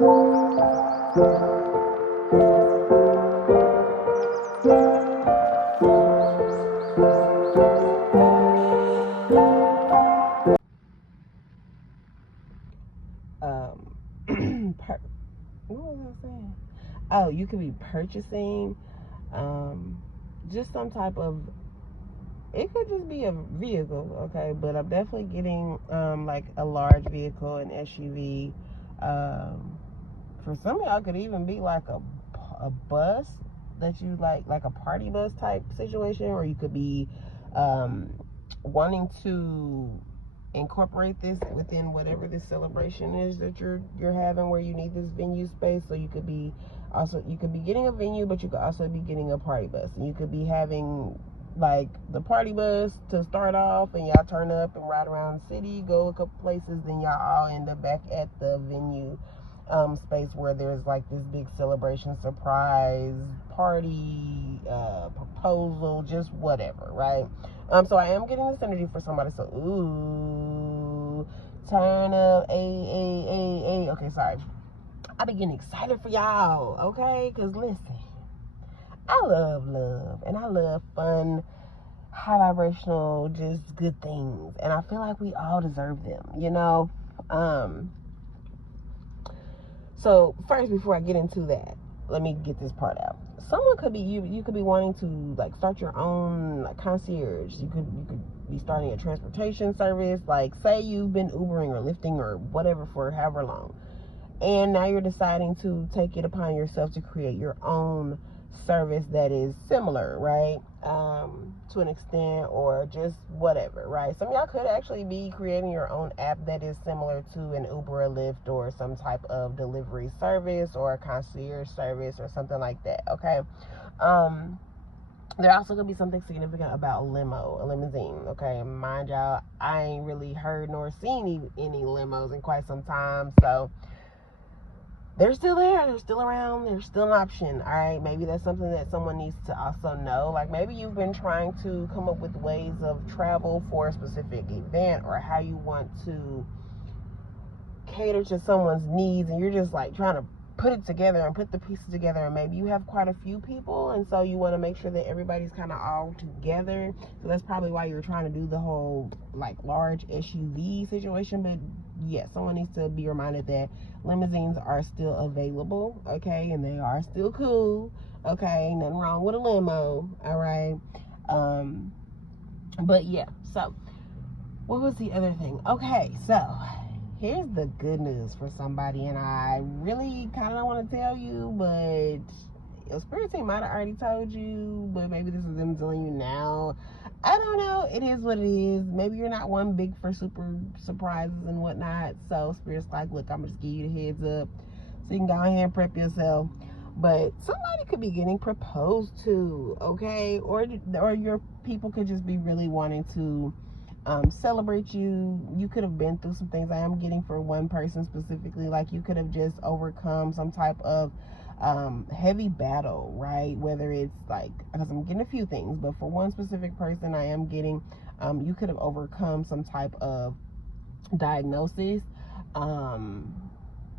What was I saying? Oh, you could be purchasing just some type of, it could just be a vehicle, okay, but I'm definitely getting like a large vehicle, an SUV. For some of y'all, could even be like a bus that you like a party bus type situation, or you could be wanting to incorporate this within whatever this celebration is that you're having, where you need this venue space. So you could be getting a venue, but you could also be getting a party bus, and you could be having like the party bus to start off, and y'all turn up and ride around the city, go a couple places, then y'all all end up back at the venue space where there's like this big celebration, surprise party, proposal, just whatever, right? So I am getting this energy for somebody. So ooh, turn up, okay, sorry, I be getting excited for y'all, okay? Because listen, I love love, and I love fun, high vibrational, just good things, and I feel like we all deserve them, you know? So first, before I get into that, let me get this part out. Someone could be, you could be wanting to like start your own like concierge. You could be starting a transportation service. Like, say you've been Ubering or Lyfting or whatever for however long, and now you're deciding to take it upon yourself to create your own service that is similar, right? To an extent, or just whatever, right? Some of y'all could actually be creating your own app that is similar to an Uber or Lyft, or some type of delivery service, or a concierge service, or something like that, okay? There also could be something significant about a limousine, okay? Mind y'all, I ain't really heard nor seen any limos in quite some time, so they're still there, they're still around, they're still an option, all right? Maybe that's something that someone needs to also know. Like, maybe you've been trying to come up with ways of travel for a specific event, or how you want to cater to someone's needs, and you're just like trying to put it together and put the pieces together, and maybe you have quite a few people, and so you want to make sure that everybody's kind of all together. So that's probably why you're trying to do the whole like large SUV situation. But yeah, someone needs to be reminded that limousines are still available, okay, and they are still cool, okay? Nothing wrong with a limo, all right? But yeah, so what was the other thing? Okay, so here's the good news for somebody, and I really kind of don't want to tell you, but your spirit team might have already told you, but maybe this is them telling you now. I don't know. It is what it is. Maybe you're not one big for super surprises and whatnot, so spirit's like, look, I'm just give you the heads up so you can go ahead and prep yourself. But somebody could be getting proposed to, okay? Or your people could just be really wanting to celebrate you. You could have been through some things. I am getting for one person specifically, like you could have just overcome some type of heavy battle, right? Whether it's like, because I'm getting a few things, but for one specific person, I am getting you could have overcome some type of diagnosis.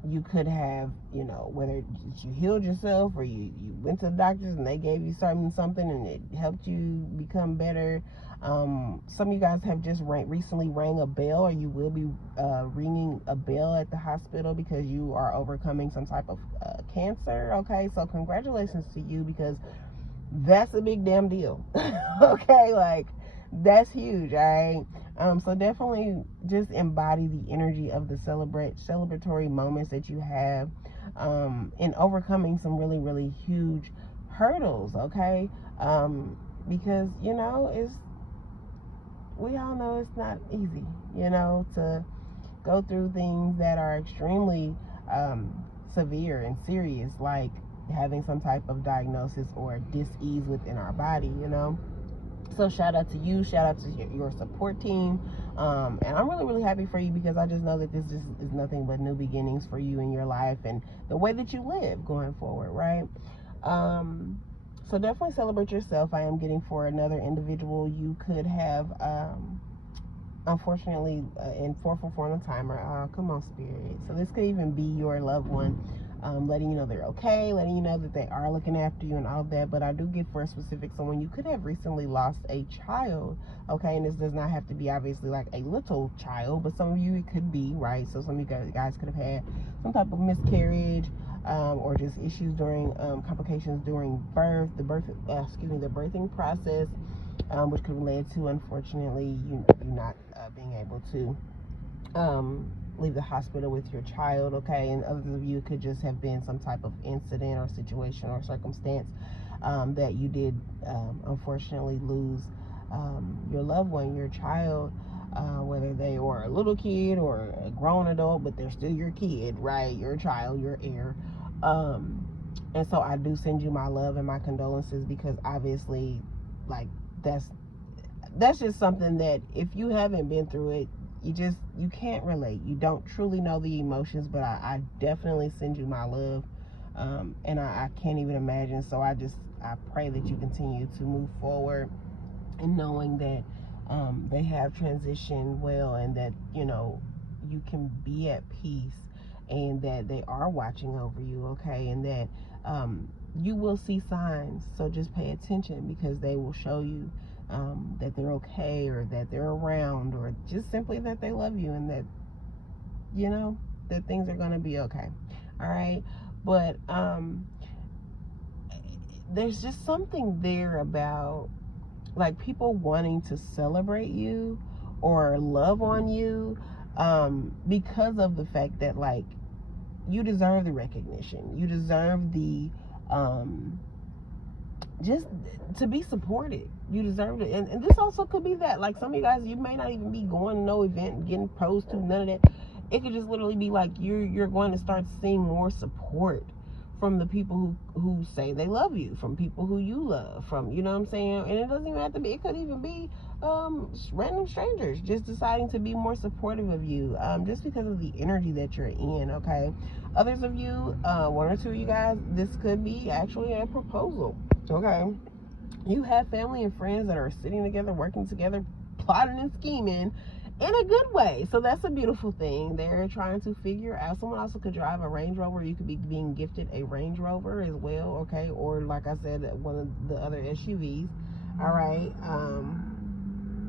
You could have, you know, whether you healed yourself, or you went to the doctors and they gave you something and it helped you become better. Some of you guys have just recently rang a bell, or you will be ringing a bell at the hospital because you are overcoming some type of cancer, okay? So congratulations to you, because that's a big damn deal. Okay, like that's huge, all right? So definitely just embody the energy of the celebratory moments that you have in overcoming some really, really huge hurdles, okay? Because, you know, we all know it's not easy, you know, to go through things that are extremely severe and serious, like having some type of diagnosis or dis-ease within our body, you know. So shout out to you, shout out to your support team, and I'm really, really happy for you, because I just know that this is nothing but new beginnings for you in your life and the way that you live going forward, right? So definitely celebrate yourself. I am getting for another individual, you could have unfortunately, in 444 on the timer. Come on, Spirit. So this could even be your loved one, letting you know they're okay, letting you know that they are looking after you and all of that. But I do get for a specific someone, you could have recently lost a child, okay? And this does not have to be obviously like a little child, but some of you it could be, right? So some of you guys could have had some type of miscarriage, or just issues during complications during the birthing process, which could lead to, unfortunately, you not being able to leave the hospital with your child, okay? And others of you could just have been some type of incident or situation or circumstance that you did unfortunately lose your loved one, your child, whether they were a little kid or a grown adult, but they're still your kid, right? Your child, your heir. And so I do send you my love and my condolences, because obviously, like, that's just something that if you haven't been through it, you can't relate. You don't truly know the emotions. But I definitely send you my love, and I can't even imagine. So I pray that you continue to move forward, and knowing that they have transitioned well, and that you can be at peace, and that they are watching over you, okay? And that you will see signs. So just pay attention, because they will show you that they're okay, or that they're around, or just simply that they love you, and that that things are going to be okay. All right. But there's just something there about, like, people wanting to celebrate you or love on you, because of the fact that, like, you deserve the recognition, you deserve the just to be supported, you deserve it. And this also could be that, like, some of you guys, you may not even be going to no event, getting proposed to, none of that. It could just literally be like you're going to start seeing more support from the people who say they love you, from people who you love, from, you know what I'm saying? And it doesn't even have to be, it could even be random strangers just deciding to be more supportive of you, just because of the energy that you're in, okay? Others of you, one or two of you guys, this could be actually a proposal, okay? You have family and friends that are sitting together, working together, plotting and scheming in a good way. So that's a beautiful thing. They're trying to figure out. Someone also could drive a Range Rover. You could be being gifted a Range Rover as well, okay? Or, like I said, one of the other SUVs. All right.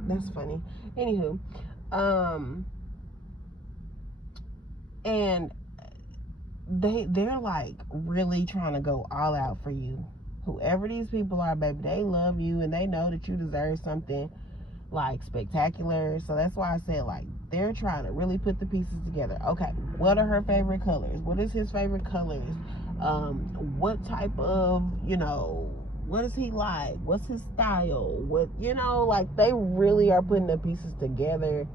That's funny. Anywho, and they're like really trying to go all out for you. Whoever these people are, baby, they love you, and they know that you deserve something like spectacular. So that's why I said, like, they're trying to really put the pieces together. Okay, what are her favorite colors? What is his favorite colors? What type of, what is he like? What's his style? What, like, they really are putting the pieces together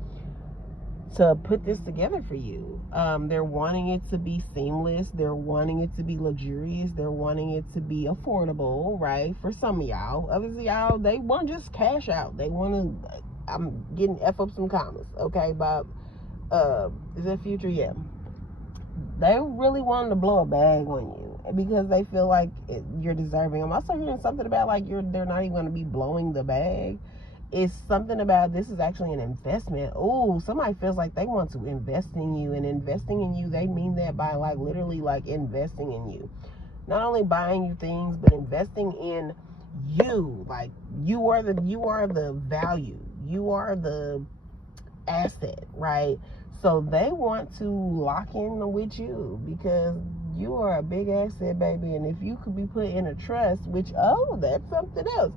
to put this together for you. They're wanting it to be seamless. They're wanting it to be luxurious. They're wanting it to be affordable, right? For some of y'all. Others of y'all, they want to just cash out. They want to, I'm getting F up some commas, okay, Bob? Is that Future? Yeah. They really want to blow a bag on you, because they feel like you're deserving. I'm also hearing something about, like, they're not even going to be blowing the bag. It's something about, this is actually an investment. Oh, somebody feels like they want to invest in you, and investing in you, they mean that by, like, literally, like, investing in you. Not only buying you things, but investing in you. Like, you are the value. You are the asset, right? So they want to lock in with you, because you are a big asset, baby. And if you could be put in a trust, which, that's something else.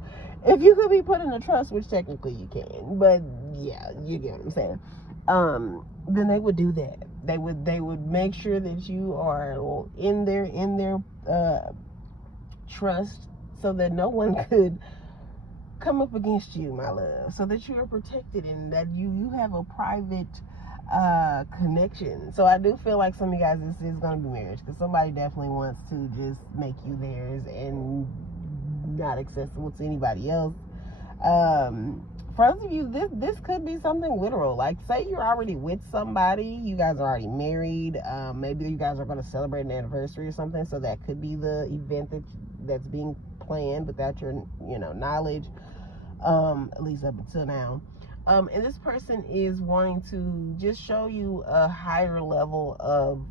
If you could be put in a trust, which technically you can, but yeah, you get what I'm saying. Then they would do that. They would make sure that you are in their trust, so that no one could come up against you, my love, so that you are protected, and that you have a private connection. So I do feel like some of you guys, this is going to be marriage, because somebody definitely wants to just make you theirs and not accessible to anybody else. For others of you, this could be something literal. Like, say you're already with somebody, you guys are already married, maybe you guys are going to celebrate an anniversary or something, so that could be the event that's being planned without your knowledge, at least up until now. And this person is wanting to just show you a higher level of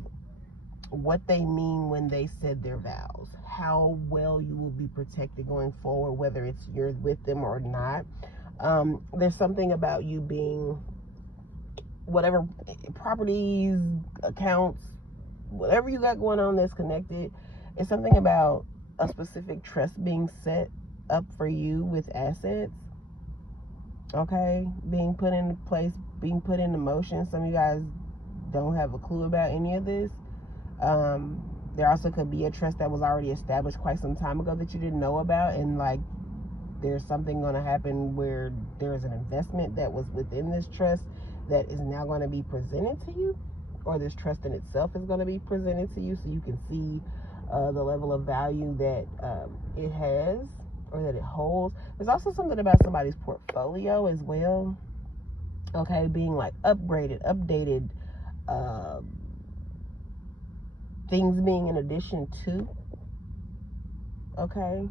what they mean when they said their vows, how well you will be protected going forward, whether it's you're with them or not. There's something about you being whatever properties, accounts, whatever you got going on that's connected. It's something about a specific trust being set up for you with assets, okay, being put into place, being put into motion. Some of you guys don't have a clue about any of this. There also could be a trust that was already established quite some time ago that you didn't know about, and like there's something going to happen where there's an investment that was within this trust that is now going to be presented to you, or this trust in itself is going to be presented to you, so you can see the level of value that it has or that it holds. There's also something about somebody's portfolio as well, okay, being like upgraded, updated, things being in addition to, okay.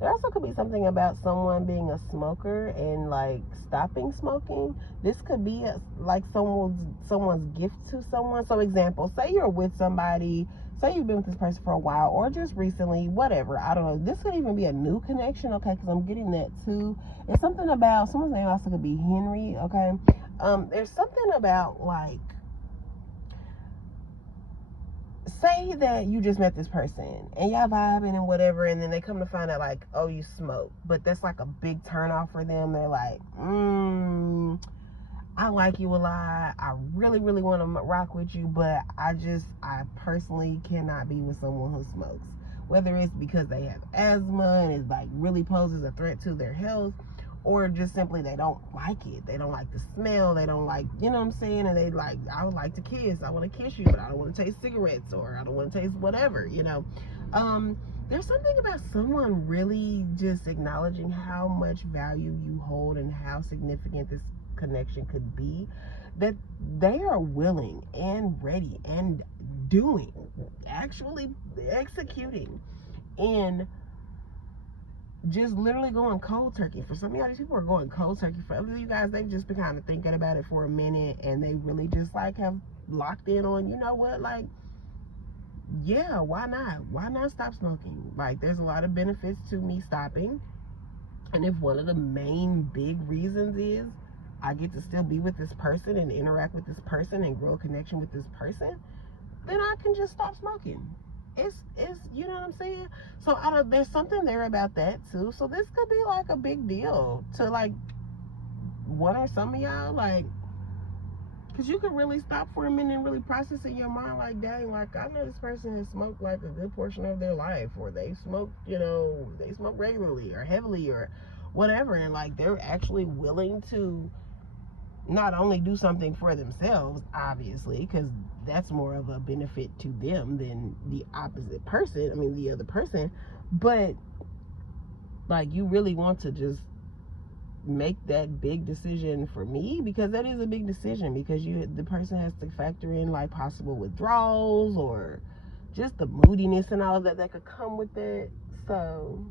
There also could be something about someone being a smoker and like stopping smoking. This could be like someone's gift to someone. So example, say you're with somebody, say you've been with this person for a while or just recently, whatever, I don't know. This could even be a new connection, okay, because I'm getting that too. It's something about, someone's name also could be Henry, okay. There's something about like, say that you just met this person and y'all vibing and whatever, and then they come to find out like, oh, you smoke, but that's like a big turn off for them. They're like, I like you a lot, I really want to rock with you, but I personally cannot be with someone who smokes, whether it's because they have asthma and it like really poses a threat to their health, or just simply they don't like it. They don't like the smell. They don't like, you know what I'm saying? And they like, I would like to kiss. I want to kiss you, but I don't want to taste cigarettes, or I don't want to taste whatever, you know. There's something about someone really just acknowledging how much value you hold and how significant this connection could be, that they are willing and ready and doing, actually executing, and just literally going cold turkey. For some of y'all, these people are going cold turkey. For others of you guys, they've just been kind of thinking about it for a minute, and they really just like have locked in on, you know what, like, yeah, why not stop smoking? Like, there's a lot of benefits to me stopping, and if one of the main big reasons is I get to still be with this person and interact with this person and grow a connection with this person, then I can just stop smoking. It's you know what I'm saying? So there's something there about that too. So this could be like a big deal to like one or some of y'all, like, because you can really stop for a minute and really process in your mind, like, dang, like, I know this person has smoked like a good portion of their life, or they smoke, you know, they smoke regularly or heavily or whatever, and like they're actually willing to not only do something for themselves, obviously, because that's more of a benefit to them than the opposite person, I mean the other person, but like you really want to just make that big decision for me, because that is a big decision, because the person has to factor in like possible withdrawals or just the moodiness and all of that could come with it. So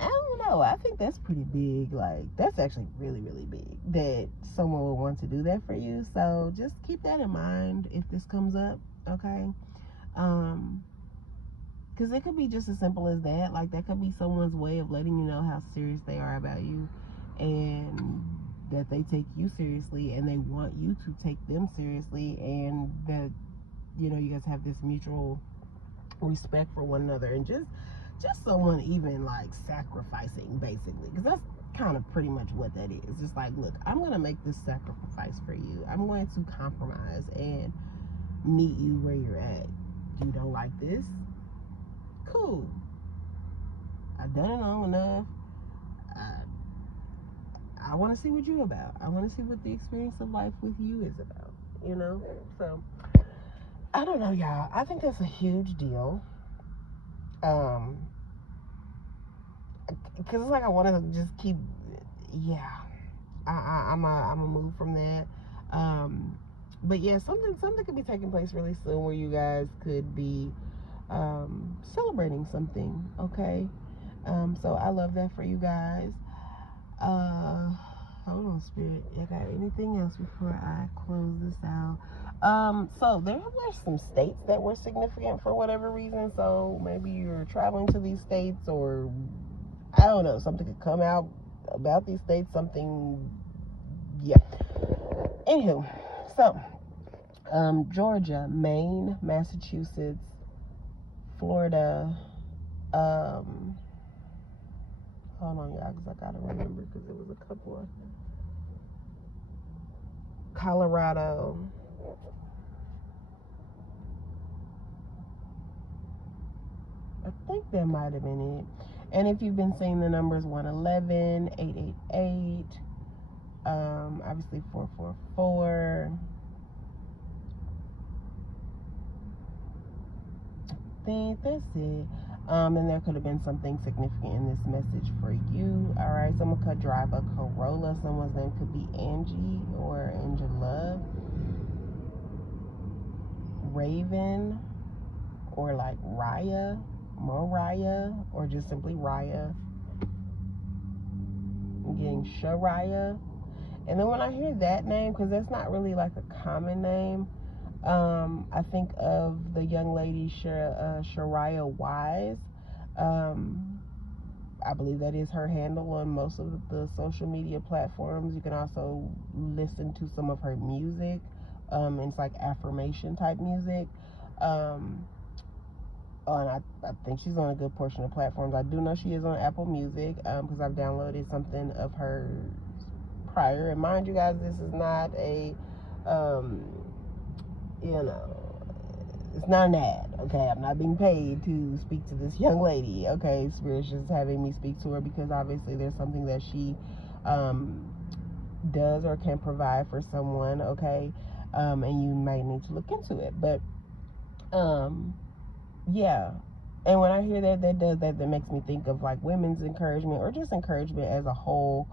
I don't know, I think that's pretty big. Like, that's actually really big that someone would want to do that for you. So just keep that in mind if this comes up, okay? Because it could be just as simple as that. Like, that could be someone's way of letting you know how serious they are about you, and that they take you seriously, and they want you to take them seriously, and that, you know, you guys have this mutual respect for one another, and just someone even like sacrificing, basically, because that's kind of pretty much what that is. Just like, look, I'm gonna make this sacrifice for you. I'm going to compromise and meet you where you're at. You don't like this? Cool. I've done it long enough. I want to see what you're about. I want to see what the experience of life with you is about, you know? So I don't know, y'all. I think that's a huge deal. Because it's like I want to just keep, yeah, I'm a move from that. But yeah, something could be taking place really soon where you guys could be celebrating something, okay? So I love that for you guys. Hold on, Spirit. You got anything else before I close this out? So there were some states that were significant for whatever reason. So maybe you're traveling to these states, or I don't know, something could come out about these states, something, yeah. Anywho, so Georgia, Maine, Massachusetts, Florida, hold on, y'all, because I gotta remember, because it was a couple of, Colorado, I think that might have been it. And if you've been seeing the numbers 111, 888, obviously 444, I think that's it. And there could have been something significant in this message for you. All right, someone could drive a Corolla. Someone's name could be Angie or Angela, Raven, or like Raya, Mariah, or just simply Raya. I'm getting Shariah. And then when I hear that name, because that's not really like a common name, I think of the young lady Shariah Wise. I believe that is her handle on most of the social media platforms. You can also listen to some of her music. It's like affirmation type music. And I think she's on a good portion of platforms. I do know she is on Apple Music, because I've downloaded something of her prior. And mind you guys, this is not a, it's not an ad, okay? I'm not being paid to speak to this young lady, okay? Spirit's just having me speak to her because obviously there's something that she does or can provide for someone, okay? And you might need to look into it. But yeah. And when I hear that makes me think of like women's encouragement, or just encouragement as a whole.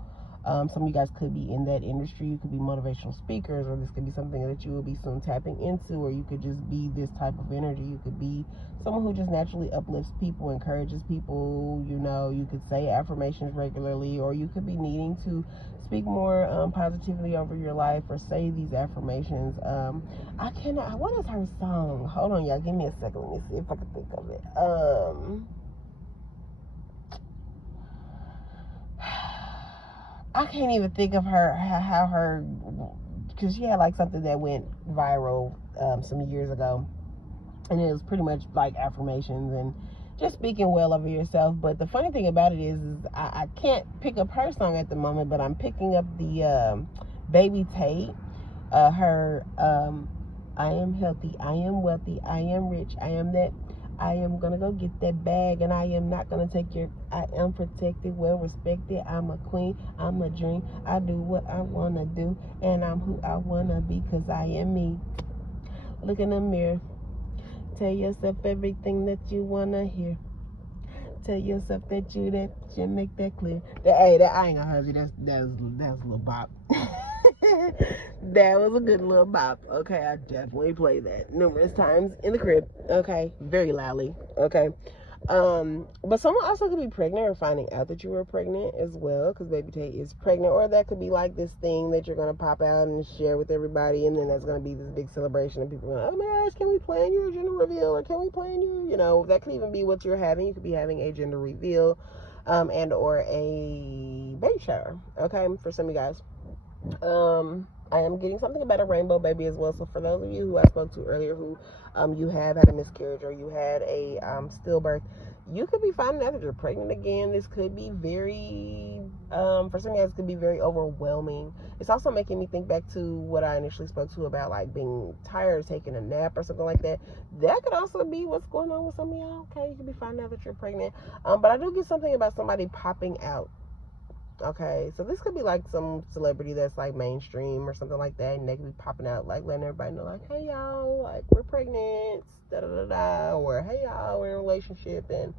Some of you guys could be in that industry. You could be motivational speakers, or this could be something that you will be soon tapping into, or you could just be this type of energy. You could be someone who just naturally uplifts people, encourages people. You could say affirmations regularly, or you could be needing to speak more positively over your life, or say these affirmations. What is her song? Hold on, y'all, give me a second. Let me see if I can think of it. I can't even think of because she had like something that went viral some years ago, and it was pretty much like affirmations and just speaking well over yourself. But the funny thing about it is I can't pick up her song at the moment, but I'm picking up the Baby Tate, her I am healthy, I am wealthy, I am rich, I am that, I am gonna go get that bag, and I am not gonna take I am protected, well respected, I'm a queen, I'm a dream, I do what I wanna do, and I'm who I wanna be, cause I am me. Look in the mirror, tell yourself everything that you wanna hear. Tell yourself that you make that clear. I ain't gonna hurt you. That was a little bop. That was a good little bop. Okay, I definitely played that numerous times in the crib. Okay, very loudly. Okay. But someone also could be pregnant, or finding out that you were pregnant as well, because Baby Tate is pregnant. Or that could be like this thing that you're gonna pop out and share with everybody, and then that's gonna be this big celebration, and people are like, oh my gosh, can we plan your gender reveal, or can we plan you, that could even be what you're having. You could be having a gender reveal, and or a baby shower, okay, for some of you guys. I am getting something about a rainbow baby as well. So for those of you who I spoke to earlier, who you have had a miscarriage, or you had a stillbirth, you could be finding out that you're pregnant again. This could be very, for some guys, could be very overwhelming. It's also making me think back to what I initially spoke to about like being tired, taking a nap, or something like that. That could also be what's going on with some of y'all. Okay, you could be finding out that you're pregnant. But I do get something about somebody popping out. Okay, so this could be like some celebrity that's like mainstream or something like that, and they could be popping out, like letting everybody know, like, hey y'all, like we're pregnant, da da da da, or hey y'all, we're in a relationship and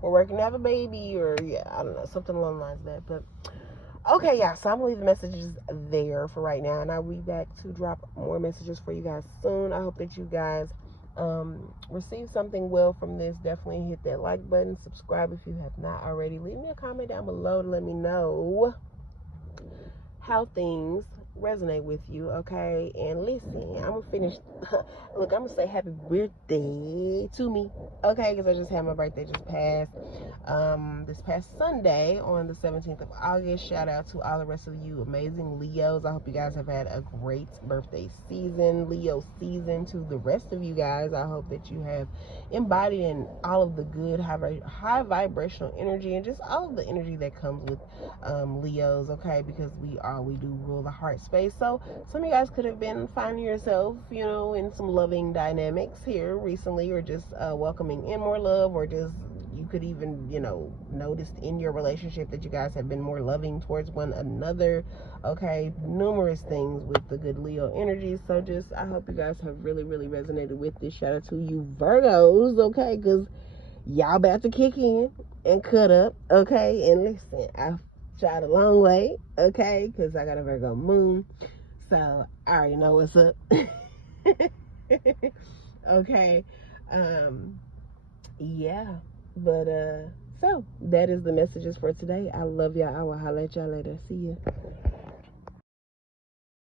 we're working to have a baby, or I don't know, something along the lines of that. But okay, yeah, so I'm gonna leave the messages there for right now, and I'll be back to drop more messages for you guys soon. I hope that you guys receive something well from this. Definitely hit that like button, subscribe if you have not already, leave me a comment down below to let me know how things resonate with you, okay? And listen, I'm gonna finish. Look, I'm gonna say happy birthday to me, okay? Because I just had my birthday just passed. This past Sunday on the 17th of August. Shout out to all the rest of you amazing Leos. I hope you guys have had a great birthday season, Leo season. To the rest of you guys, I hope that you have embodied in all of the good high vibrational energy and just all of the energy that comes with Leos, okay? Because we do rule the heart space. So some of you guys could have been finding yourself, you know, in some loving dynamics here recently, or just welcoming in more love, or just you could even, you know, noticed in your relationship that you guys have been more loving towards one another, okay? Numerous things with the good Leo energy. So just, I hope you guys have really, really resonated with this. Shout out to you Virgos, okay? Because y'all about to kick in and cut up, okay? And listen, I've tried a long way, okay? Because I got a Virgo moon. So I already know what's up. Okay. Yeah. But so that is the messages for today. I love y'all. I will holler at y'all later. See ya.